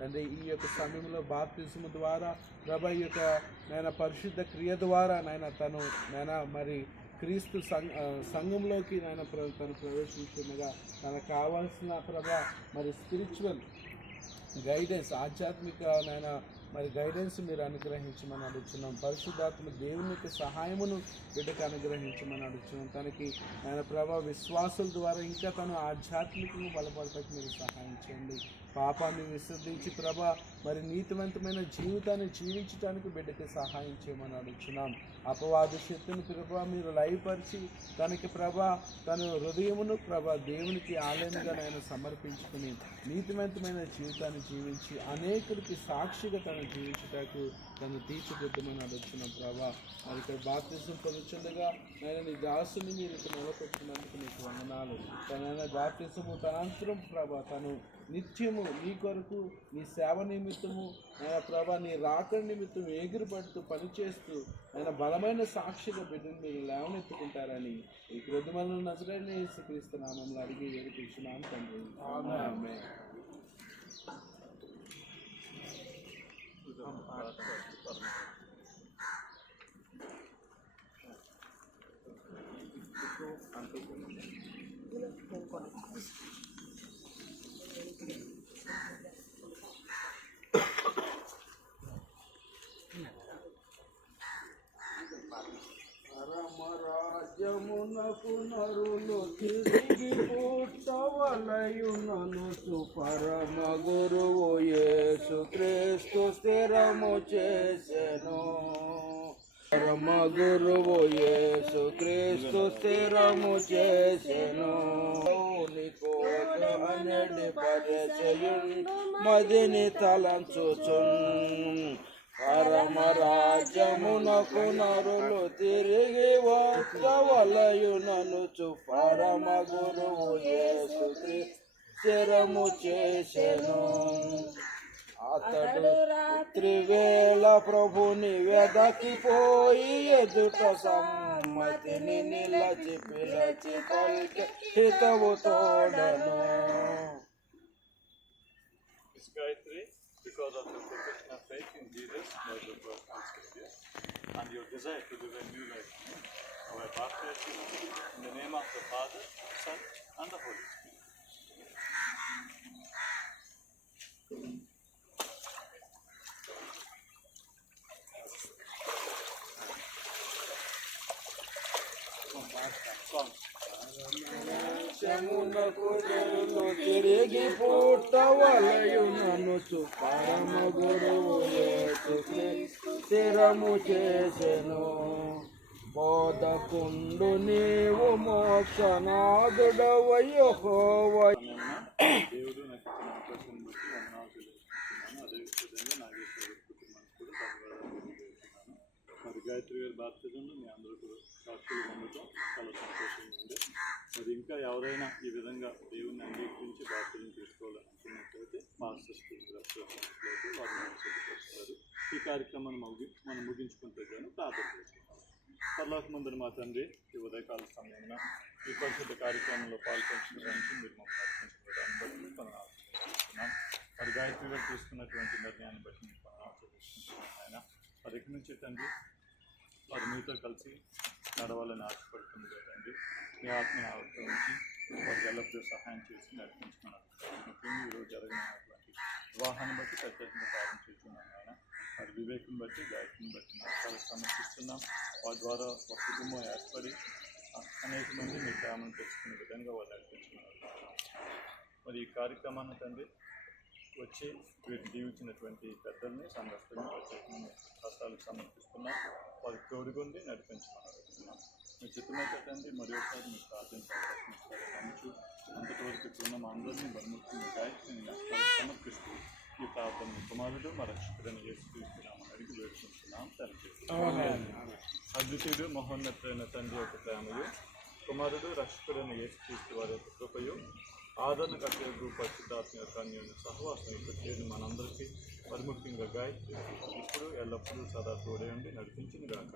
తండ్రి ఈ యొక్క సమయంలో బాప్తిస్మ ద్వారా ప్రభా ఈ యొక్క నాయన పరిశుద్ధ క్రియ ద్వారా నాయన తను నాయన మరి క్రీస్తు సంఘంలోకి నాయన తను ప్రవేశించుండగా తనకు కావాల్సిన ప్రభా మరి స్పిరిచువల్ గైడెన్స్ ఆధ్యాత్మిక నాయన మరి గైడెన్స్ మీరు అనుగ్రహించమని అడుగుతున్నాం. పరిశుద్ధాత్మ దేవునికి సహాయమును బిడ్డకు అనుగ్రహించమని అడుగుతున్నాం. తనకి ఆయన ప్రభా విశ్వాసుల ద్వారా ఇంకా తను ఆధ్యాత్మికంగా బలపడటానికి మీరు సహాయం చేయండి. పాపాన్ని విసర్జించి ప్రభా మరి నీతివంతమైన జీవితాన్ని జీవించడానికి బిడ్డకి సహాయం చేయమని అడుగుతున్నాం. అపవాద శక్తిని ప్రభా మీరు లయపరిచి తనకి ప్రభా తన హృదయమును ప్రభా దేవునికి ఆలయంగా ఆయన సమర్పించుకుని నీతివంతమైన జీవితాన్ని జీవించి అనేకుడికి సాక్షిగా తను జీవించటకు తను తీర్చిదిద్దమని అడుగుతున్నాం. ప్రభా మరి ఇక్కడ బాప్తిజం పొందుచుండగా నేను నీ దాసుని మీరు ఇక్కడ నిలబెట్టినందుకు నీకు వందనాలు. తన బాప్తిజము తనంతరం ప్రభా తను నిత్యము నీ కొరకు నీ సేవ నిమిత్తము ఆయన ప్రభా నీ రాకడి నిమిత్తం ఎగిరిపడుతూ పనిచేస్తూ ఆయన బలమైన సాక్షిగా బిడ్డను మీరు లేవనెత్తుకుంటారని ఈ క్రొద్దుమలను నజరేయుడైన యేసుక్రీస్తు నామములో అడిగి వేడుకుంటున్నాను తండ్రి. ఆమేన్. పరమరాజ్యమునకు నరులు తిరిగి పుట్టవలయునను పరమ గురువు యేసుక్రీస్తు స్థిరము చేసెను. పరమ గురువు యేసుక్రీస్తు స్థిరము చేసెను. నీకోనడి పరిచయుండు మదిని తలంచుచున్ పరమరాజ్యమునకు నరులు తిరిగి వచ్చవలయుననుచు పరమ గురువు యేసుక్రీస్తు స్థిరము చేసెను. అతడు త్రివేళ ప్రభుని వెదకిపోయి ఎదుట సమ్మతిని నిలచి పిలచి పలికి హితవు తోడను. Because of your profession of faith in Jesus, Lord of God and Savior, and your desire to live a new life, our baptism in the name of the Father, Son, and the Holy Spirit. తిరిగి పుట్టవలయుననుచు పరమ గురువు యేసుక్రీస్తు స్థిరము చేసెను. బోధకుండు నీవు మోక్షనాథుడవై యెహోవా. దేవుడు నాకు ఇచ్చిన అవకాశం బట్టి వందనాలు చెల్లిస్తున్నాను. అదేవిధంగా నాగేశ్వర కుటుంబానికి కూడా ధన్యవాదాలు తెలియజేస్తున్నాను. మరి గాయత్రి గారి బాప్తిజంలో మీ అందరూ కూడా సాక్షులు పొందడం చాలా సంతోషంగా ఉంది. మరి ఇంకా ఎవరైనా ఈ విధంగా దేవుణ్ణి అంగీకరించి బాప్తిజం తీసుకోవాలని అనుకున్నట్లయితే మాస్టర్స్ అయితే వారిని సిద్ధపరుస్తారు. ఈ కార్యక్రమాన్ని మనం ముగించుకుంటే కానీ ప్రార్థన చేసుకుంటాం. పరలోకమందున మా తండ్రి, ఈ ఉదయకాల సమయంలో ఈ పరిశుద్ధ కార్యక్రమంలో పాల్పంచడానికి మీరు మమ్మల్ని నడిపించిన దాన్ని బట్టి మనం ఆలోచిస్తున్నాం. మరి గాయత్రి గారు తీసుకున్నటువంటి నిర్ణయాన్ని బట్టి మీకు మనం ఆలోచిస్తున్నాం. ఆయన మరి ఇక్కడి నుంచి తండ్రి వారు మీతో కలిసి నడవాలని ఆశపడుతుంది కదండి. మీ ఆత్మని ఆవిర్భవించి వారికి ఎల్లప్పుడూ సహాయం చేసి నడిపించుకున్నారు. ముఖ్యంగా ఈరోజు జరిగినటువంటి వివాహాన్ని బట్టి ప్రత్యేకంగా ప్రారంభం చేస్తున్నాం. ఆయన మరి వివేకం బట్టి గాయకుని బట్టి నష్టాలకు సమర్పిస్తున్నాం. వారి ద్వారా ఒక కుటుంబం ఏర్పడి అనేక మంది మీ ప్రేమను తెలుసుకునే విధంగా వాళ్ళు నడిపించుకున్నారు. మరి ఈ కార్యక్రమాన్ని తండ్రి వచ్చి వీటిని జీవించినటువంటి పెద్దల్ని సందర్శకులను ప్రత్యేకంగా కష్టాలకు సమర్పిస్తున్నాం. వారికి తోడుగుండి నడిపించమన్నారు. మీ చిత్తమైతే తండ్రి మరి ఒకసారి మీకు ప్రార్థించాలని నమ్ముచు అంతటివరకు ఉన్న మా అందరినీ బలముఖ్యంగా గాయకుని నష్టాలకు సమర్పిస్తూ ఈ ప్రార్థన కుమారుడు మా రక్షకుడని యేసుక్రీస్తునామని అడిగి వేడుకుంటున్నాం తండ్రి. అద్వితీయుడు మహోన్నతుడైన తండ్రి యొక్క ప్రేమయు, కుమారుడు రక్షకుడైన యేసుక్రీస్తు వారి యొక్క కృపయు, ఆదరణకర్త పరిశుద్ధాత్మ యొక్క అన్యోన్య సహవాసం యొక్క చేరిన మనందరికీ మరి ముఖ్యంగా గాయత్రి ఇప్పుడు ఎల్లప్పుడూ సదా తోడే ఉండి నడిపించింది గాక.